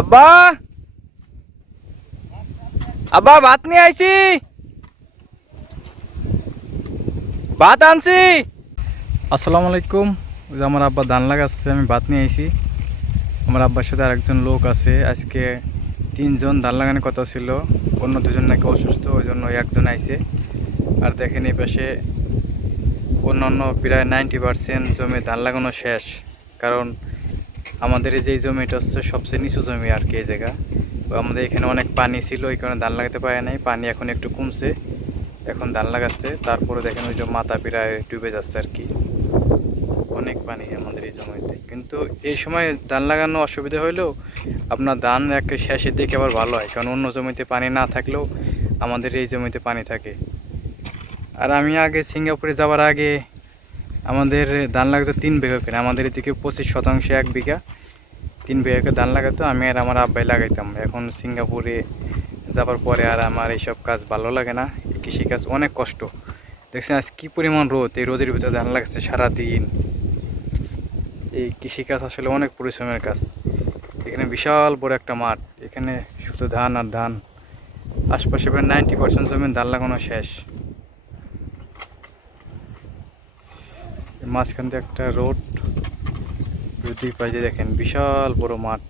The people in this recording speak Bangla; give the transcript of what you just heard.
আব্বা আব্বা ভাত নিয়ে আইছি, ভাত আনছি। আসসালামু আলাইকুম। ওই যে আমার আব্বা ধান লাগাচ্ছে, আমি ভাত নিয়ে আইছি। আমার আব্বার সাথে আরেকজন লোক আছে। আজকে তিনজন ধান লাগানোর কথা ছিল, অন্য দুজন নাকি অসুস্থ, ওই জন্য একজন আইছে। আর দেখেন এই পাশে অন্যান্য প্রায় 90% জমি ধান লাগানো শেষ। কারণ আমাদের এই যে জমিটা হচ্ছে সবচেয়ে নিচু জমি আর কি। এই জায়গা আমাদের এখানে অনেক পানি ছিল, এই কারণে ধান লাগাতে পারে নাই। পানি এখন একটু কমছে, এখন ধান লাগাচ্ছে। তারপরে দেখেন ওই যে মাথা প্রায় ডুবে যাচ্ছে আর কি, অনেক পানি আমাদের এই জমিতে। কিন্তু এই সময় ধান লাগানো অসুবিধা হইলেও আপনার ধান একটা শেষের দিকে আবার ভালো হয়, কারণ অন্য জমিতে পানি না থাকলেও আমাদের এই জমিতে পানি থাকে। আর আমি আগে সিঙ্গাপুরে যাওয়ার আগে আমাদের ধান লাগাতো 3 বিঘা করে। আমাদের এদিকে 25% 1 বিঘা, 3 বিঘা করে ধান লাগাতো। আমি আর আমার আব্বাই লাগাইতাম। এখন সিঙ্গাপুরে যাবার পরে আর আমার এইসব কাজ ভালো লাগে না। কৃষিকাজ অনেক কষ্ট। দেখছেন আজ কী পরিমাণ রোদ, এই রোদের ভিতরে ধান লাগাচ্ছে সারাদিন। এই কৃষিকাজ আসলে অনেক পরিশ্রমের কাজ। এখানে বিশাল বড় একটা মাঠ, এখানে শুধু ধান আর ধান। আশপাশে প্রায় 90% জমি ধান লাগানো শেষ। মাঝখান দিয়ে একটা রোড, দুই পাশে দেখেন বিশাল বড় মাঠ।